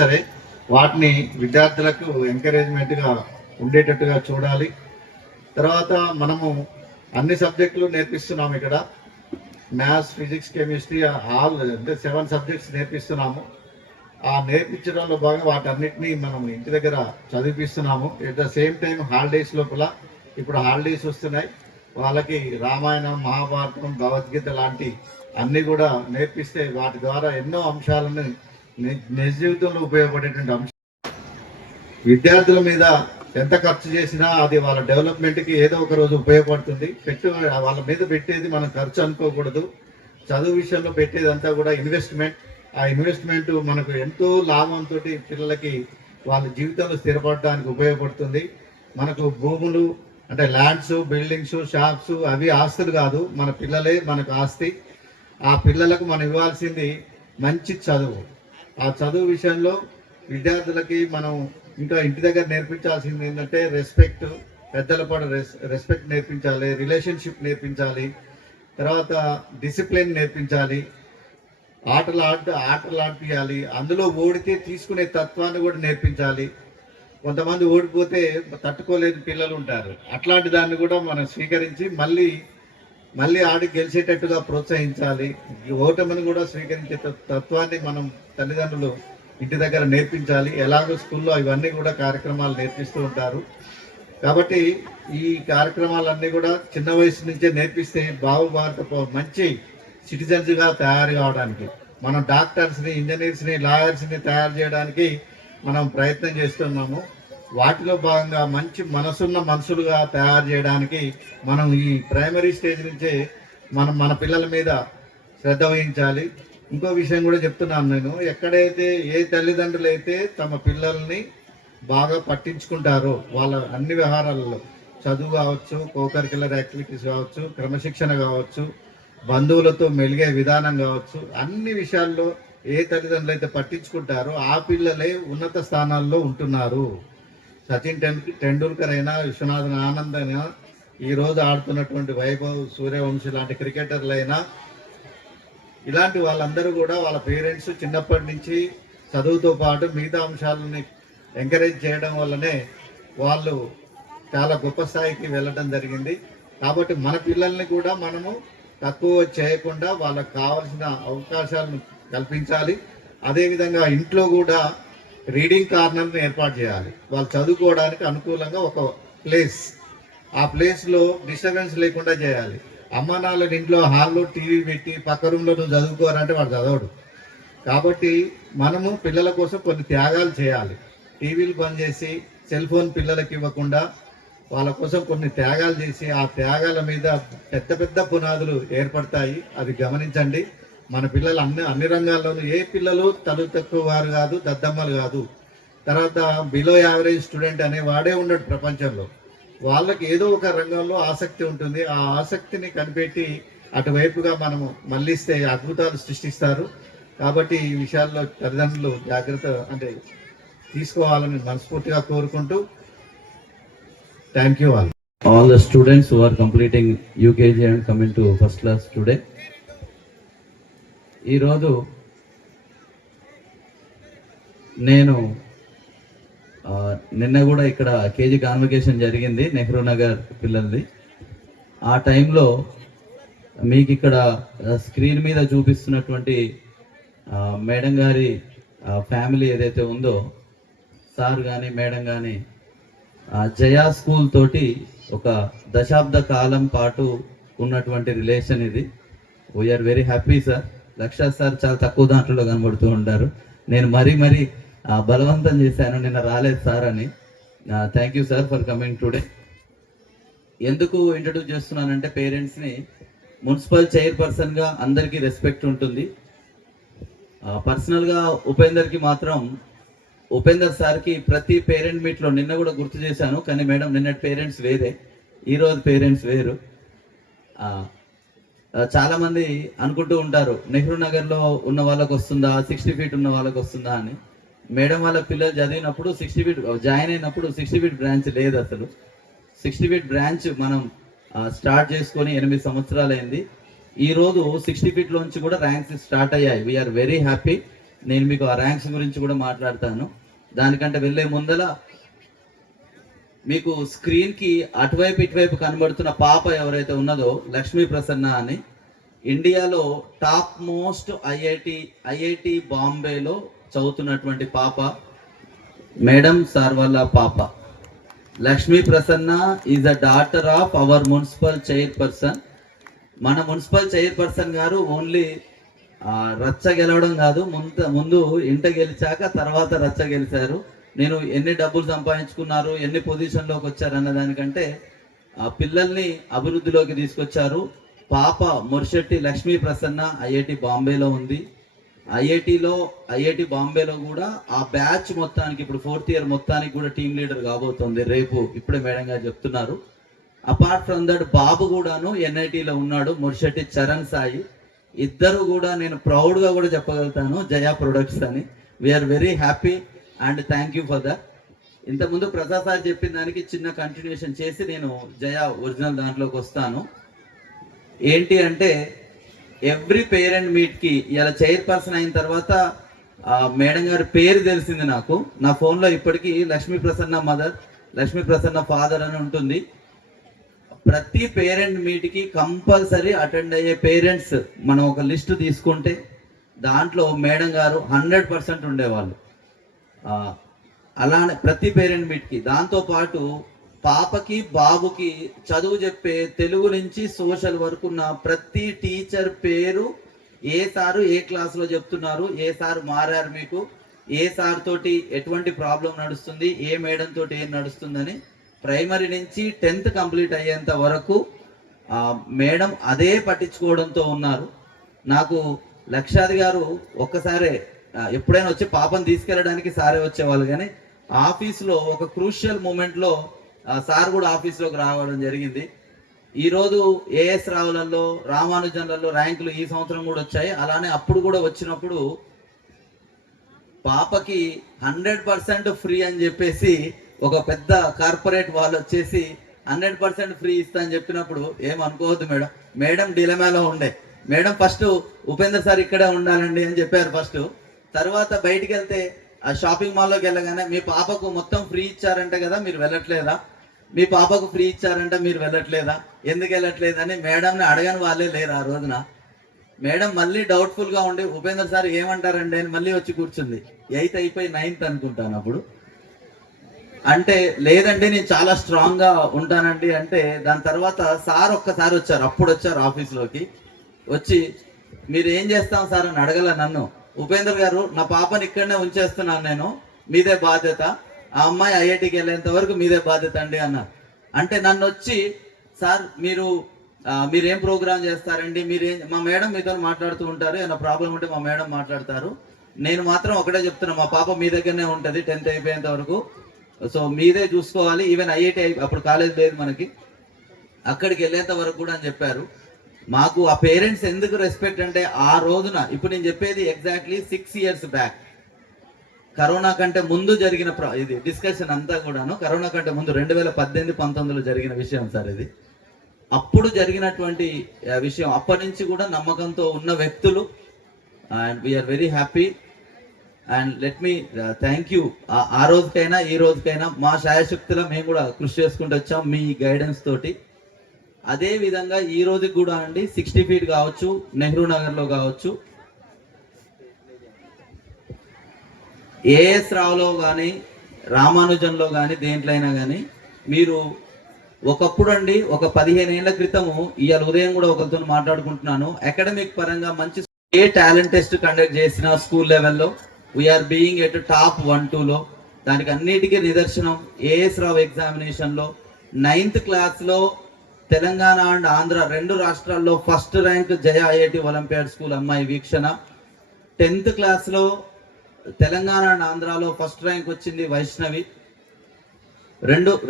సరే వాటిని విద్యార్థులకు ఎంకరేజ్మెంట్గా ఉండేటట్టుగా చూడాలి. తర్వాత మనము అన్ని సబ్జెక్టులు నేర్పిస్తున్నాము. ఇక్కడ మ్యాథ్స్, ఫిజిక్స్, కెమిస్ట్రీ ఆల్ అంటే 7 సబ్జెక్ట్స్ నేర్పిస్తున్నాము. ఆ నేర్పించడంలో భాగంగా వాటన్నిటినీ మనం ఇంటి దగ్గర చదివిపిస్తున్నాము. At the same time holidays లోపల ఇప్పుడు హాలిడేస్ వస్తున్నాయి, వాళ్ళకి రామాయణం, మహాభారతం, భగవద్గీత లాంటి అన్నీ కూడా నేర్పిస్తే వాటి ద్వారా ఎన్నో అంశాలను నిజ జీవితంలో ఉపయోగపడేటువంటి అంశాలు. విద్యార్థుల మీద ఎంత ఖర్చు చేసినా అది వాళ్ళ డెవలప్మెంట్కి ఏదో ఒక రోజు ఉపయోగపడుతుంది. వాళ్ళ మీద పెట్టేది మనం ఖర్చు అనుకోకూడదు. చదువు విషయంలో పెట్టేదంతా కూడా ఇన్వెస్ట్మెంట్. ఆ ఇన్వెస్ట్మెంట్ మనకు ఎంతో లాభంతో పిల్లలకి వాళ్ళ జీవితంలో స్థిరపడడానికి ఉపయోగపడుతుంది. మనకు భూములు అంటే ల్యాండ్స్, బిల్డింగ్స్, షాప్స్ అవి ఆస్తులు కాదు, మన పిల్లలే మనకు ఆస్తి. ఆ పిల్లలకు మనం ఇవ్వాల్సింది మంచి చదువు. ఆ చదువు విషయంలో విద్యార్థులకి మనం ఇంకా ఇంటి దగ్గర నేర్పించాల్సింది ఏంటంటే రెస్పెక్ట్, పెద్దల పడ రెస్పెక్ట్ నేర్పించాలి, రిలేషన్షిప్ నేర్పించాలి, తర్వాత డిసిప్లిన్ నేర్పించాలి, ఆటలు ఆడిపించాలి. అందులో ఓడితే తీసుకునే తత్వాన్ని కూడా నేర్పించాలి. కొంతమంది ఓడిపోతే తట్టుకోలేని పిల్లలు ఉంటారు, అట్లాంటి దాన్ని కూడా మనం స్వీకరించి మళ్ళీ ఆడి గెలిచేటట్టుగా ప్రోత్సహించాలి. ఓటమిని కూడా స్వీకరించే తత్వాన్ని మనం తల్లిదండ్రులు ఇంటి దగ్గర నేర్పించాలి. ఎలాగో స్కూల్లో ఇవన్నీ కూడా కార్యక్రమాలు నేర్పిస్తూ ఉంటారు. కాబట్టి ఈ కార్యక్రమాలన్నీ కూడా చిన్న వయసు నుంచే నేర్పిస్తే భారత మంచి సిటిజన్స్గా తయారు కావడానికి, మనం డాక్టర్స్ని, ఇంజనీర్స్ని, లాయర్స్ని తయారు చేయడానికి మనం ప్రయత్నం చేస్తున్నాము. వాటిలో భాగంగా మంచి మనసున్న మనుషులుగా తయారు చేయడానికి మనం ఈ ప్రైమరీ స్టేజ్ నుంచే మన పిల్లల మీద శ్రద్ధ వహించాలి. ఇంకో విషయం కూడా చెప్తున్నాను నేను, ఎక్కడైతే ఏ తల్లిదండ్రులు అయితే తమ పిల్లల్ని బాగా పట్టించుకుంటారో వాళ్ళ అన్ని వ్యవహారాలలో, చదువు కావచ్చు, కోకరిక్యులర్ యాక్టివిటీస్ కావచ్చు, క్రమశిక్షణ కావచ్చు, బంధువులతో మెలిగే విధానం కావచ్చు, అన్ని విషయాల్లో ఏ తల్లిదండ్రులు అయితే పట్టించుకుంటారో ఆ పిల్లలే ఉన్నత స్థానాల్లో ఉంటున్నారు. సచిన్ టెండూల్కర్ అయినా, విశ్వనాథన్ ఆనంద్ అయినా, ఈరోజు ఆడుతున్నటువంటి వైభవ్ సూర్యవంశీ లాంటి క్రికెటర్లు అయినా, ఇలాంటి వాళ్ళందరూ కూడా వాళ్ళ పేరెంట్స్ చిన్నప్పటి నుంచి చదువుతో పాటు మిగతా అంశాలని ఎంకరేజ్ చేయడం వల్లనే వాళ్ళు చాలా గొప్ప స్థాయికి వెళ్ళడం జరిగింది. కాబట్టి మన పిల్లల్ని కూడా మనము తక్కువ చేయకుండా వాళ్ళకు కావాల్సిన అవకాశాలను కల్పించాలి. అదేవిధంగా ఇంట్లో కూడా రీడింగ్ కార్నర్ని ఏర్పాటు చేయాలి. వాళ్ళు చదువుకోవడానికి అనుకూలంగా ఒక ప్లేస్, ఆ ప్లేస్లో డిస్టర్బెన్స్ లేకుండా చేయాలి. అమ్మ నాన్నల ఇంట్లో హాల్లో టీవీ పెట్టి పక్క రూమ్లో నువ్వు చదువుకోవాలంటే వాడు చదవడు. కాబట్టి మనము పిల్లల కోసం కొన్ని త్యాగాలు చేయాలి. టీవీలు బంద్ చేసి సెల్ ఫోన్ పిల్లలకి ఇవ్వకుండా వాళ్ళ కోసం కొన్ని త్యాగాలు చేసి ఆ త్యాగాల మీద పెద్ద పెద్ద పునాదులు ఏర్పడతాయి. అది గమనించండి. మన పిల్లలు అన్ని రంగాల్లోనూ ఏ పిల్లలు తలు తక్కువ వారు కాదు, దద్దమ్మలు కాదు. తర్వాత బిలో యావరేజ్ స్టూడెంట్ అనే వాడే ఉండడు ప్రపంచంలో. వాళ్ళకి ఏదో ఒక రంగంలో ఆసక్తి ఉంటుంది. ఆ ఆసక్తిని కనిపెట్టి అటువైపుగా మనము మళ్ళిస్తే అద్భుతాలు సృష్టిస్తారు. కాబట్టి ఈ విషయాల్లో తల్లిదండ్రులు జాగ్రత్త తీసుకోవాలని మనస్ఫూర్తిగా కోరుకుంటూ thank you all the students who are completing UKG and coming to first class today. ఈరోజు నేను నిన్న కూడా ఇక్కడ కేజీ కాన్వకేషన్ జరిగింది నెహ్రూ నగర్ పిల్లలది. ఆ టైంలో మీకు ఇక్కడ స్క్రీన్ మీద చూపిస్తున్నటువంటి మేడం గారి ఫ్యామిలీ ఏదైతే ఉందో, సార్ కానీ మేడం కానీ జయా స్కూల్ తోటి ఒక దశాబ్ద కాలం పాటు ఉన్నటువంటి రిలేషన్ ఇది. We are very happy sir. లక్ష సార్ చాలా తక్కువ దాంట్లో కనబడుతూ ఉంటారు. నేను మరీ బలవంతం చేశాను నిన్న రాలేదు సార్ అని. Thank you sir for coming today. ఎందుకు ఇంట్రడ్యూస్ చేస్తున్నానంటే పేరెంట్స్ని, మున్సిపల్ చైర్పర్సన్గా అందరికీ రెస్పెక్ట్ ఉంటుంది. పర్సనల్గా ఉపేందర్కి మాత్రం, ఉపేందర్ సార్కి ప్రతి పేరెంట్ మీట్లో నిన్న కూడా గుర్తు చేశాను, కానీ మేడం నిన్నటి పేరెంట్స్ వేరే, ఈరోజు పేరెంట్స్ వేరు. చాలామంది అనుకుంటూ ఉంటారు నెహ్రూ నగర్లో ఉన్న వాళ్ళకు వస్తుందా, 60 ఫీట్ ఉన్న వాళ్ళకు వస్తుందా అని. మేడం వాళ్ళ పిల్లలు చదివినప్పుడు 60 ఫీట్ జాయిన్ అయినప్పుడు 60 ఫీట్ బ్రాంచ్ లేదు అసలు. 60 ఫీట్ బ్రాంచ్ మనం స్టార్ట్ చేసుకొని 8 సంవత్సరాలు అయింది. ఈరోజు 60 ఫీట్లోంచి కూడా ర్యాంక్స్ స్టార్ట్ అయ్యాయి. We're very happy. నేను మీకు ఆ ర్యాంక్స్ గురించి కూడా మాట్లాడతాను. దానికంటే వెళ్ళే ముందల మీకు స్క్రీన్ కి అటువైపు ఇటువైపు కనబడుతున్న పాప ఎవరైతే ఉన్నదో లక్ష్మీ ప్రసన్న అని, ఇండియాలో టాప్ మోస్ట్ ఐఐటి బాంబేలో చదువుతున్నటువంటి పాప, మేడం సార్ వాళ్ళ పాప. Lakshmi Prasanna is a daughter of our municipal chairperson. మన మున్సిపల్ చైర్పర్సన్ గారు ఓన్లీ రచ్చ గెలవడం కాదు, ముందు ఇంట గెలిచాక తర్వాత రచ్చ గెలిచారు. నేను ఎన్ని డబ్బులు సంపాదించుకున్నారు, ఎన్ని పొజిషన్లోకి వచ్చారు అన్న దానికంటే పిల్లల్ని అభివృద్ధిలోకి తీసుకొచ్చారు. పాప మొరిశెట్టి లక్ష్మీ ప్రసన్న ఐఐటి బాంబేలో ఉంది. ఐఐటి బాంబేలో కూడా ఆ బ్యాచ్ మొత్తానికి ఇప్పుడు 4th ఇయర్ మొత్తానికి కూడా టీమ్ లీడర్ కాబోతుంది రేపు, ఇప్పుడే మేడం గారు చెప్తున్నారు. అపార్ట్ ఫ్రమ్ దట్ బాబు కూడాను ఎన్ఐటిలో ఉన్నాడు, మొరిశెట్టి చరణ్ సాయి. ఇద్దరు కూడా నేను ప్రౌడ్గా కూడా చెప్పగలుగుతాను జయా ప్రొడక్ట్స్ అని. We're very happy and thank you for that. ఇంతకుముందు ప్రసాద్ సార్ చెప్పిన దానికి చిన్న కంటిన్యూషన్ చేసి నేను జయా ఒరిజినల్ దాంట్లోకి వస్తాను. ఏంటి అంటే ఎవ్రీ పేరెంట్ మీట్కి ఇలా చైర్పర్సన్ అయిన తర్వాత మేడం గారి పేరు తెలిసింది నాకు. నా ఫోన్లో ఇప్పటికీ లక్ష్మీ ప్రసన్న మదర్, లక్ష్మీ ప్రసన్న ఫాదర్ అని ఉంటుంది. ప్రతి పేరెంట్ మీట్కి కంపల్సరీ అటెండ్ అయ్యే పేరెంట్స్ మనం ఒక లిస్ట్ తీసుకుంటే దాంట్లో మేడం గారు 100% ఉండేవాళ్ళు. అలానే ప్రతి పేరెంట్ మీట్కి. దాంతోపాటు పాపకి బాబుకి చదువు చెప్పే తెలుగు నుంచి సోషల్ వరకు ఉన్న ప్రతి టీచర్ పేరు, ఏ సారు ఏ క్లాస్లో చెప్తున్నారు, ఏ సార్ మారారు మీకు, ఏ సార్ తోటి ఎటువంటి ప్రాబ్లం నడుస్తుంది, ఏ మేడం తోటి ఏం నడుస్తుందని ప్రైమరీ నుంచి 10th కంప్లీట్ అయ్యేంత వరకు మేడం అదే పట్టించుకోవడంతో ఉన్నారు. నాకు లక్షాది గారు ఒక్కసారే ఎప్పుడైనా వచ్చి పాపను తీసుకెళ్ళడానికి సారే వచ్చేవాళ్ళు, కానీ ఆఫీస్లో ఒక క్రూషియల్ మూమెంట్లో సార్ కూడా ఆఫీస్లోకి రావడం జరిగింది. ఈరోజు ఏఎస్ రావులలో రామానుజన్లలో ర్యాంకులు ఈ సంవత్సరం కూడా వచ్చాయి. అలానే అప్పుడు కూడా వచ్చినప్పుడు పాపకి 100% ఫ్రీ అని చెప్పేసి ఒక పెద్ద కార్పొరేట్ వాళ్ళు వచ్చేసి 100% ఫ్రీ ఇస్తా అని చెప్పినప్పుడు ఏమనుకోవద్దు మేడం. మేడం డిలమాలో ఉండే. మేడం ఫస్ట్ ఉపేందర్ సార్ ఇక్కడే ఉండాలండి అని చెప్పారు ఫస్ట్. తర్వాత బయటికి వెళ్తే ఆ షాపింగ్ మాల్లోకి వెళ్ళగానే మీ పాపకు మొత్తం ఫ్రీ ఇచ్చారంట కదా, మీరు వెళ్ళట్లేదా, మీ పాపకు ఫ్రీ ఇచ్చారంట మీరు వెళ్ళట్లేదా, ఎందుకు వెళ్ళట్లేదని మేడంని అడగని వాళ్ళే లేరు ఆ రోజున. మేడం మళ్ళీ డౌట్ఫుల్గా ఉండి ఉపేందర్ సార్ ఏమంటారండి అని మళ్ళీ వచ్చి కూర్చుంది. 8th అయిపోయి 9th అనుకుంటాను అప్పుడు. అంటే లేదండి నేను చాలా స్ట్రాంగ్గా ఉంటానండి అంటే, దాని తర్వాత సార్ ఒక్కసారి వచ్చారు, అప్పుడు వచ్చారు ఆఫీస్లోకి. వచ్చి మీరు ఏం చేస్తాం సార్ అని అడగల నన్ను. ఉపేందర్ గారు నా పాపని ఇక్కడనే ఉంచేస్తున్నాను నేను, మీదే బాధ్యత, ఆ అమ్మాయి ఐఐటికి వెళ్ళేంత వరకు మీదే బాధ్యత అండి అన్నారు. అంటే నన్ను వచ్చి సార్ మీరేం ప్రోగ్రామ్ చేస్తారండి, మా మేడం మీతో మాట్లాడుతూ ఉంటారు, ఏమైనా ప్రాబ్లం ఉంటే మా మేడం మాట్లాడతారు, నేను మాత్రం ఒకటే చెప్తున్నా మా పాప మీ దగ్గరనే ఉంటుంది 10th అయిపోయేంత వరకు, సో మీదే చూసుకోవాలి. ఈవెన్ ఐఐటి అప్పుడు కాలేజ్ లేదు మనకి, అక్కడికి వెళ్ళేంత వరకు కూడా అని చెప్పారు. మాకు ఆ పేరెంట్స్ ఎందుకు రెస్పెక్ట్ అంటే ఆ రోజున, ఇప్పుడు నేను చెప్పేది ఎగ్జాక్ట్లీ 6 years బ్యాక్, కరోనా కంటే ముందు జరిగిన ఇది డిస్కషన్ అంతా కూడాను కరోనా కంటే ముందు 2018-19లో జరిగిన విషయం సార్ ఇది. అప్పుడు జరిగినటువంటి విషయం. అప్పటి నుంచి కూడా నమ్మకంతో ఉన్న వ్యక్తులు. And we're very happy and let me thank you. ఆ రోజుకైనా ఈ రోజుకైనా మా శాయశక్తుల మేము కూడా కృషి చేసుకుంటూ వచ్చాం మీ గైడెన్స్ తోటి. అదే విధంగా ఈ రోజుకి కూడా అండి 60 feet కావచ్చు, నెహ్రూ నగర్లో కావచ్చు, ఏఎస్ రావులో కానీ రామానుజన్లో కానీ దేంట్లో అయినా కానీ మీరు ఒకప్పుడు అండి ఒక 15 ఏళ్ల క్రితము, ఇవాళ ఉదయం కూడా ఒకరితో మాట్లాడుకుంటున్నాను, అకాడమిక్ పరంగా మంచి ఏ టాలెంట్ టెస్ట్ కండక్ట్ చేసిన స్కూల్ లెవెల్లో వీఆర్ బీయింగ్ ఎట్ టాప్ 1-2లో. దానికి అన్నిటికీ నిదర్శనం ఏఎస్ రావు ఎగ్జామినేషన్లో 9th క్లాస్లో తెలంగాణ అండ్ ఆంధ్ర 2 రాష్ట్రాల్లో ఫస్ట్ ర్యాంక్ జయ ఐఐటి ఒలింపియాడ్ స్కూల్ అమ్మాయి వీక్షణ. 10th క్లాస్లో తెలంగాణ అండ్ ఆంధ్రాలో ఫస్ట్ ర్యాంక్ వచ్చింది వైష్ణవి.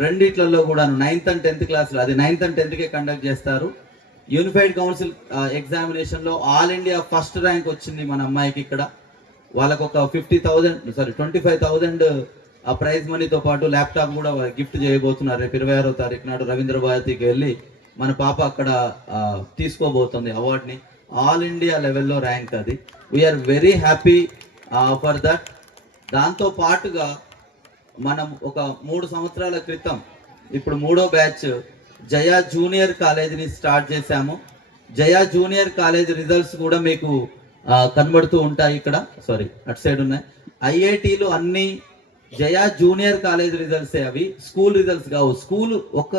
రెండిట్లలో కూడా 9th and 10th క్లాస్లో, అది 9th and 10th కండక్ట్ చేస్తారు. యూనిఫైడ్ కౌన్సిల్ ఎగ్జామినేషన్లో ఆల్ ఇండియా ఫస్ట్ ర్యాంక్ వచ్చింది మన అమ్మాయికి. ఇక్కడ వాళ్ళకు ఒక 25,000 ఆ ప్రైజ్ మనీతో పాటు ల్యాప్టాప్ కూడా గిఫ్ట్ చేయబోతున్నారు. రేపు 26వ తారీఖు నాడు రవీంద్ర భారతికి వెళ్ళి మన పాప అక్కడ తీసుకోబోతుంది అవార్డుని. ఆల్ ఇండియా లెవెల్లో ర్యాంక్ అది. We're very happy for that. దాంతో పాటుగా మనం ఒక 3 సంవత్సరాల క్రితం ఇప్పుడు 3వ బ్యాచ్ జయా జూనియర్ కాలేజీని స్టార్ట్ చేశాము. జయా జూనియర్ కాలేజ్ రిజల్ట్స్ కూడా మీకు కనబడుతూ ఉంటాయి. ఇక్కడ సారీ అటు సైడ్ ఉన్నాయి. ఐఐటీలు అన్ని జయా జూనియర్ కాలేజ్ రిజల్ట్సే, అవి స్కూల్ రిజల్ట్స్ కావు. స్కూల్ ఒక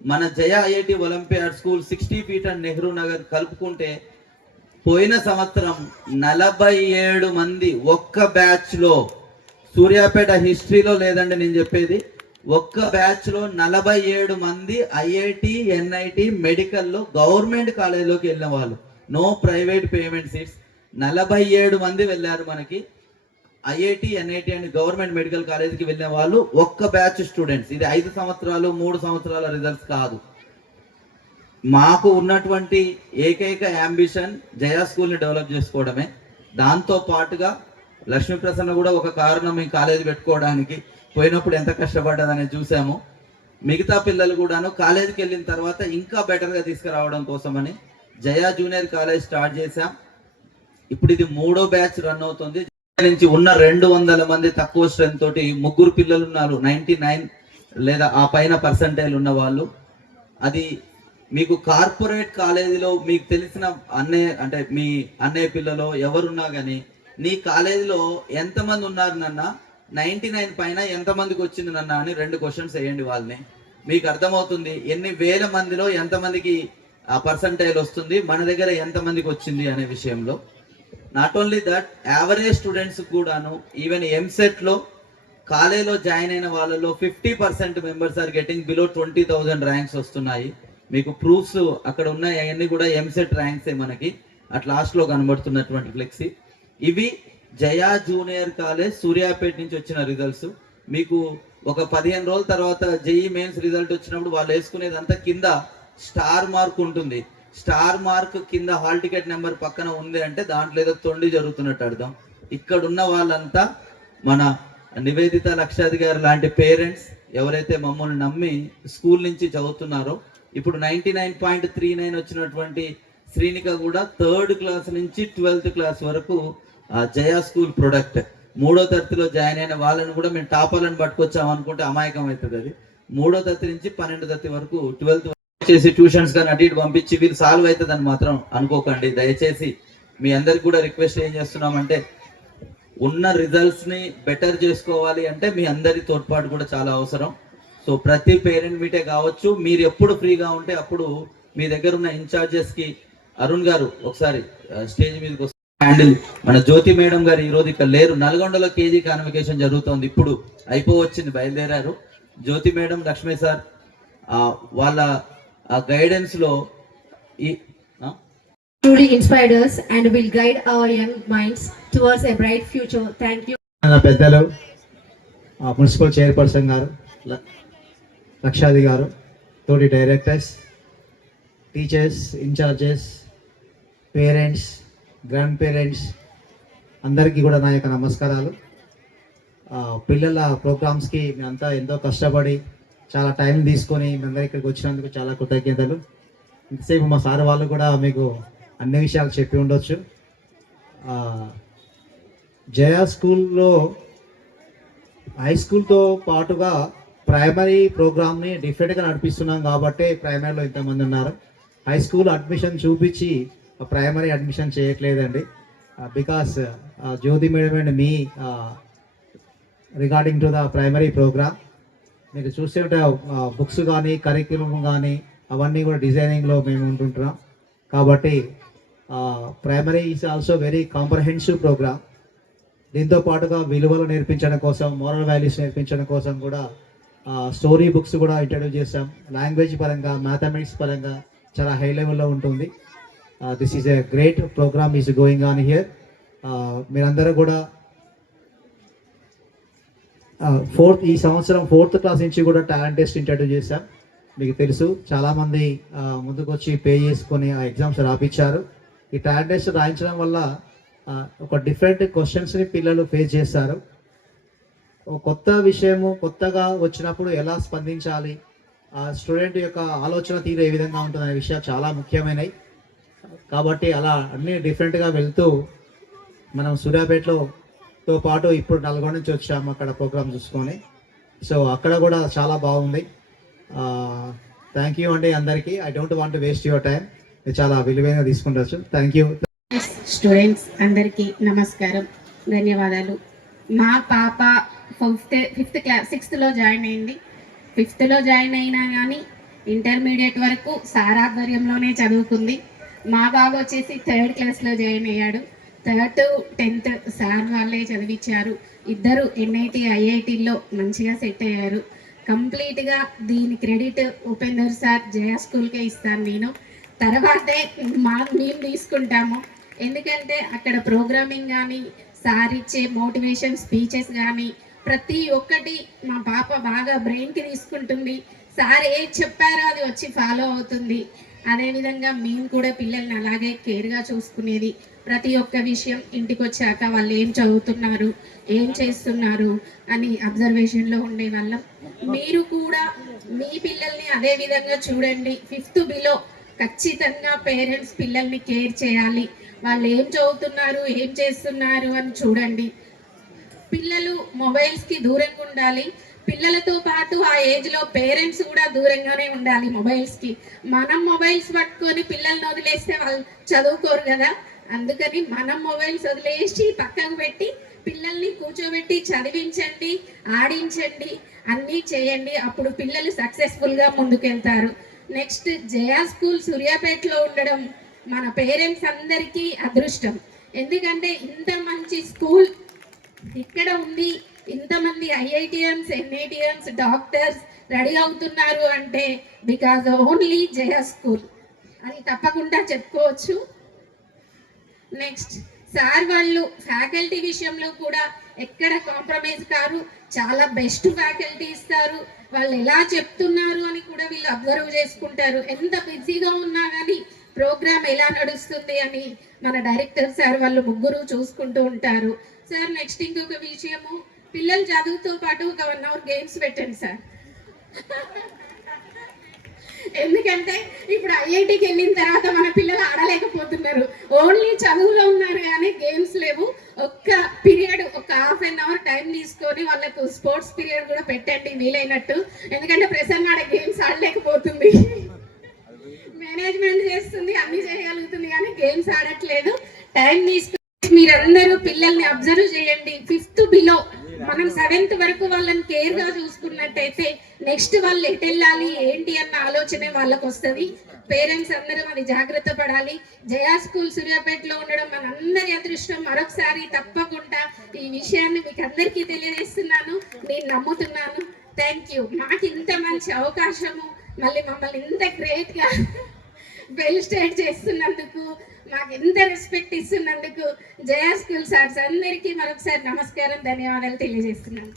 మన Jaya IIT olympiad school 60 feet and Nehru Nagar కలుపుకుంటే పోయిన సంవత్సరం 47 మంది ఒక్క బ్యాచ్ లో, సూర్యాపేట హిస్టరీలో లేదండి నేను చెప్పేది, ఒక్క బ్యాచ్ లో 47 మంది ఐఐటి ఎన్ఐటి మెడికల్లో గవర్నమెంట్ కాలేజీలోకి వెళ్ళిన వాళ్ళు, నో ప్రైవేట్ పేమెంట్ సీట్స్. 47 మంది వెళ్ళారు మనకి IIT NIT and government medical కాలేజీకి వెళ్ళిన వాళ్ళు ఒక్క బ్యాచ్ స్టూడెంట్స్. ఇది 5 సంవత్సరాలు 3 సంవత్సరాల రిజల్ట్స్ కాదు. మాకు ఉన్నటువంటి ఏకైక అంబిషన్ జయా స్కూల్ని డెవలప్ చేసుకోవడమే. దాంతో పాటుగా లక్ష్మీ ప్రసన్న కూడా ఒక కారణం ఈ కాలేజీ పెట్టుకోవడానికి, పోయినప్పుడు ఎంత కష్టపడ్డదని చూసాము. మిగతా పిల్లలు కూడాను కాలేజీకి వెళ్ళిన తర్వాత ఇంకా బెటర్గా తీసుకురావడం కోసమని జయా జూనియర్ కాలేజ్ స్టార్ట్ చేశాం. ఇప్పుడు ఇది 3వ బ్యాచ్ రన్ అవుతుంది. నుంచి ఉన్న 200 మంది తక్కువ స్ట్రెంత్ తోటి 3 పిల్లలు ఉన్నారు 99 లేదా ఆ పైన పర్సంటైల్ ఉన్న వాళ్ళు. అది మీకు కార్పొరేట్ కాలేజీలో మీకు తెలిసిన అంటే మీ అన్నయ్య పిల్లలు ఎవరున్నా కానీ నీ కాలేజీలో ఎంతమంది ఉన్నారు నాన్న, 99 పైన ఎంతమందికి వచ్చింది నాన్న అని 2 క్వశ్చన్స్ వేయండి వాళ్ళని. మీకు అర్థమవుతుంది ఎన్ని వేల మందిలో ఎంతమందికి ఆ పర్సంటైల్ వస్తుంది, మన దగ్గర ఎంతమందికి వచ్చింది అనే విషయంలో. Not only that, average students కూడాను ఈవెన్ ఎంసెట్ లో కాలేజీలో జాయిన్ అయిన వాళ్ళలో 50% members are getting below 20,000 ranks వస్తున్నాయి. మీకు ప్రూఫ్స్ అక్కడ ఉన్నాయి, అవన్నీ కూడా ఎంసెట్ ర్యాంక్సే మనకి అట్ లాస్ట్ లో కనబడుతున్నటువంటి ఫ్లెక్సీ. ఇవి జయా జూనియర్ కాలేజ్ సూర్యాపేట నుంచి వచ్చిన రిజల్ట్స్. మీకు ఒక 15 రోజుల తర్వాత జేఈ మెయిన్స్ రిజల్ట్ వచ్చినప్పుడు వాళ్ళు వేసుకునేదంతా కింద స్టార్ మార్క్ ఉంటుంది. స్టార్ మార్క్ కింద హాల్ టికెట్ నెంబర్ పక్కన ఉంది అంటే దాంట్లో ఏదో తొండి జరుగుతున్నట్టు అర్థం. ఇక్కడ ఉన్న వాళ్ళంతా మన నివేదిత లక్షాది గారు లాంటి పేరెంట్స్ ఎవరైతే మమ్మల్ని నమ్మి స్కూల్ నుంచి చదువుతున్నారో, ఇప్పుడు 99.39 వచ్చినటువంటి శ్రీనిక కూడా 3rd క్లాస్ నుంచి 12th క్లాస్ వరకు జయా స్కూల్ ప్రొడక్ట్. 3వ తరగతిలో జాయిన్ అయిన వాళ్ళని కూడా మేము టాపర్లను పట్టుకొచ్చాం అనుకుంటే అమాయకం అవుతుంది. అది 3వ తరగతి నుంచి 12వ తరగతి వరకు 12th చేసి ట్యూషన్స్ కానీ అటు ఇటు పంపించి వీళ్ళు సాల్వ్ అవుతుందని మాత్రం అనుకోకండి. దయచేసి మీ అందరికి కూడా రిక్వెస్ట్ ఏం చేస్తున్నామంటే, ఉన్న రిజల్ట్స్ ని బెటర్ చేసుకోవాలి అంటే మీ అందరి తోడ్పాటు కూడా చాలా అవసరం. సో ప్రతి పేరెంట్ మీటే కావచ్చు, మీరు ఎప్పుడు ఫ్రీగా ఉంటే అప్పుడు మీ దగ్గర ఉన్న ఇన్ఛార్జెస్ కి, అరుణ్ గారు ఒకసారి స్టేజ్ మీదకి వస్తే హ్యాండిల్, మన జ్యోతి మేడం గారు ఈ రోజు ఇక్కడ లేరు, నల్గొండలో కేజీ కాన్వకేషన్ జరుగుతోంది, ఇప్పుడు అయిపోవచ్చింది, బయలుదేరారు. జ్యోతి మేడం, లక్ష్మీ సార్ వాళ్ళ గైడెన్స్ లో ఈ truly inspired us and will guide our young minds towards a bright future. Thank you. పెద్దలు, మున్సిపల్ చైర్పర్సన్ గారు, లక్షాది గారు, తోటి directors, teachers, in-charges, parents, grand parents అందరికీ కూడా నా యొక్క నమస్కారాలు. పిల్లల ప్రోగ్రామ్స్కి మేమంతా ఎంతో కష్టపడి చాలా టైం తీసుకొని మీ అందరి ఇక్కడికి వచ్చినందుకు చాలా కృతజ్ఞతలు. ఇంతసేపు మా సార్ వాళ్ళు కూడా మీకు అన్ని విషయాలు చెప్పి ఉండొచ్చు. జయా స్కూల్లో హై స్కూల్తో పాటుగా ప్రైమరీ ప్రోగ్రామ్ని డిఫరెంట్గా నడిపిస్తున్నాం కాబట్టి ప్రైమరీలో ఇంతమంది ఉన్నారు. హై స్కూల్ అడ్మిషన్ చూపించి ప్రైమరీ అడ్మిషన్ చేయట్లేదండి. Because Jyothi madam and me regarding to the primary program మీరు చూస్తే బుక్స్ కానీ కరిక్యులం కానీ అవన్నీ కూడా డిజైనింగ్లో మేము ఉంటుంటున్నాం. కాబట్టి primary is also very comprehensive program. దీంతో పాటుగా విలువలు నేర్పించడం కోసం, మోరల్ వాల్యూస్ నేర్పించడం కోసం కూడా స్టోరీ బుక్స్ కూడా ఇంట్రడ్యూస్ చేస్తాం. లాంగ్వేజ్ పరంగా, మ్యాథమెటిక్స్ పరంగా చాలా హై లెవెల్లో ఉంటుంది. This is a great program is going on here. మీరందరూ కూడా ఈ సంవత్సరం 4th క్లాస్ నుంచి కూడా టాలెంట్ టెస్ట్ ఇంట్రడ్యూస్ చేశాం. మీకు తెలుసు, చాలామంది ముందుకు వచ్చి పే చేసుకొని ఆ ఎగ్జామ్స్ రాపించారు. ఈ టాలెంట్ టెస్ట్ రాయించడం వల్ల ఒక డిఫరెంట్ క్వశ్చన్స్ని పిల్లలు ఫేస్ చేస్తారు. ఒక కొత్త విషయము కొత్తగా వచ్చినప్పుడు ఎలా స్పందించాలి, ఆ స్టూడెంట్ యొక్క ఆలోచన తీరు ఏ విధంగా ఉంటుందనే విషయాలు చాలా ముఖ్యమైనవి. కాబట్టి అలా అన్నీ డిఫరెంట్గా వెళ్తూ మనం సూర్యాపేటలో తో పాటు ఇప్పుడు నల్గొండ నుంచి వచ్చాము అక్కడ ప్రోగ్రామ్ చూసుకొని. సో అక్కడ కూడా చాలా బాగుంది. థ్యాంక్ యూ అండి అందరికీ. I don't want to waste your time. చాలా విలువైన తీసుకుంటారు. Thank you. స్టూడెంట్స్ అందరికీ నమస్కారం, ధన్యవాదాలు. మా పాప సిక్స్త్లో జాయిన్ అయింది. ఫిఫ్త్లో జాయిన్ అయినా కానీ ఇంటర్మీడియట్ వరకు సార్ ఆధ్వర్యంలోనే చదువుకుంది. మా బాబు వచ్చేసి 3rd క్లాస్లో జాయిన్ అయ్యాడు. 3rd to 10th సార్ వాళ్ళే చదివించారు. ఇద్దరు NIT IITలో మంచిగా సెట్ అయ్యారు. కంప్లీట్గా దీని క్రెడిట్ ఉపేందర్ సార్ జయ స్కూల్కే ఇస్తాను నేను. తర్వాతే మేము తీసుకుంటాము. ఎందుకంటే అక్కడ ప్రోగ్రామింగ్ కానీ సార్ ఇచ్చే మోటివేషన్ స్పీచెస్ కానీ ప్రతి ఒక్కటి మా పాప బాగా బ్రెయిన్కి తీసుకుంటుంది. సార్ ఏది చెప్పారో అది వచ్చి ఫాలో అవుతుంది. అదేవిధంగా మేము కూడా పిల్లల్ని అలాగే కేర్గా చూసుకునేది. ప్రతి ఒక్క విషయం ఇంటికి వచ్చాక వాళ్ళు ఏం చదువుతున్నారు, ఏం చేస్తున్నారు అని అబ్జర్వేషన్లో ఉండేవాళ్ళం. మీరు కూడా మీ పిల్లల్ని అదే విధంగా చూడండి. 5th బిలో ఖచ్చితంగా పేరెంట్స్ పిల్లల్ని కేర్ చేయాలి. వాళ్ళు ఏం చదువుతున్నారు, ఏం చేస్తున్నారు అని చూడండి. పిల్లలు మొబైల్స్కి దూరంగా ఉండాలి. పిల్లలతో పాటు ఆ ఏజ్లో పేరెంట్స్ కూడా దూరంగానే ఉండాలి మొబైల్స్కి. మనం మొబైల్స్ పట్టుకొని పిల్లల్ని వదిలేస్తే వాళ్ళు చదువుకోరు కదా. అందుకని మనం మొబైల్స్ వదిలేసి పక్కకు పెట్టి పిల్లల్ని కూర్చోబెట్టి చదివించండి, ఆడించండి, అన్నీ చేయండి. అప్పుడు పిల్లలు సక్సెస్ఫుల్గా ముందుకెళ్తారు. నెక్స్ట్ జయా స్కూల్ సూర్యాపేటలో ఉండడం మన పేరెంట్స్ అందరికీ అదృష్టం. ఎందుకంటే ఇంత మంచి స్కూల్ ఇక్కడ ఉంది, ఇంతమంది IITians NITians డాక్టర్స్ రెడీ అవుతున్నారు అంటే బికాజ్ ఓన్లీ జయా స్కూల్ అని తప్పకుండా చెప్పుకోవచ్చు. నెక్స్ట్ సార్ వాళ్ళు ఫ్యాకల్టీ విషయంలో కూడా ఎక్కడ కాంప్రమైజ్ కారు. చాలా బెస్ట్ ఫ్యాకల్టీ ఇస్తారు. వాళ్ళు ఎలా చెప్తున్నారు అని కూడా వీళ్ళు అబ్జర్వ్ చేసుకుంటారు. ఎంత బిజీగా ఉన్నా కానీ ప్రోగ్రామ్ ఎలా నడుస్తుంది అని మన డైరెక్టర్ సార్ వాళ్ళు ముగ్గురు చూసుకుంటూ ఉంటారు. సార్ నెక్స్ట్ ఇంకొక విషయము, పిల్లలు చదువుతో పాటు ఒక 1 hour గేమ్స్ పెట్టండి సార్. ఎందుకంటే ఇప్పుడు IITకి వెళ్ళిన తర్వాత మన పిల్లలు ఆడలేకపోతున్నారు. ఓన్లీ చదువులో ఉన్నారు కానీ గేమ్స్ లేవు. ఒక్క పీరియడ్, ఒక 1/2 hour టైం తీసుకొని వాళ్ళకు స్పోర్ట్స్ పీరియడ్ కూడా పెట్టండి వీలైనట్టు. ఎందుకంటే ప్రసన్న ఆడ గేమ్స్ ఆడలేకపోతుంది. మేనేజ్మెంట్ చేస్తుంది, అన్ని చేయగలుగుతుంది కానీ గేమ్స్ ఆడట్లేదు. టైం తీసుకొని మీరందరూ పిల్లల్ని అబ్జర్వ్ చేయండి. 5th బిలో మనం 7th వరకు వాళ్ళని కేర్గా చూసుకున్నట్టయితే నెక్స్ట్ వాళ్ళు ఎటు వెళ్ళాలి ఏంటి అన్న ఆలోచన వాళ్ళకు వస్తుంది. పేరెంట్స్ అందరూ అది జాగ్రత్త పడాలి. జయా స్కూల్ సూర్యాపేటలో ఉండడం మనందరి అదృష్టం. మరొకసారి తప్పకుండా ఈ విషయాన్ని మీకు అందరికీ తెలియజేస్తున్నాను. నేను నమ్ముతున్నాను. Thank you. మాకు ఇంత మంచి అవకాశము, మళ్ళీ మమ్మల్ని ఇంత గ్రేట్గా వెల్ స్టేట్ చేస్తున్నందుకు, మాకు ఎంత రెస్పెక్ట్ ఇస్తున్నందుకు జయా స్కూల్ సార్స్ అందరికీ మరొకసారి నమస్కారం, ధన్యవాదాలు తెలియజేస్తున్నాను.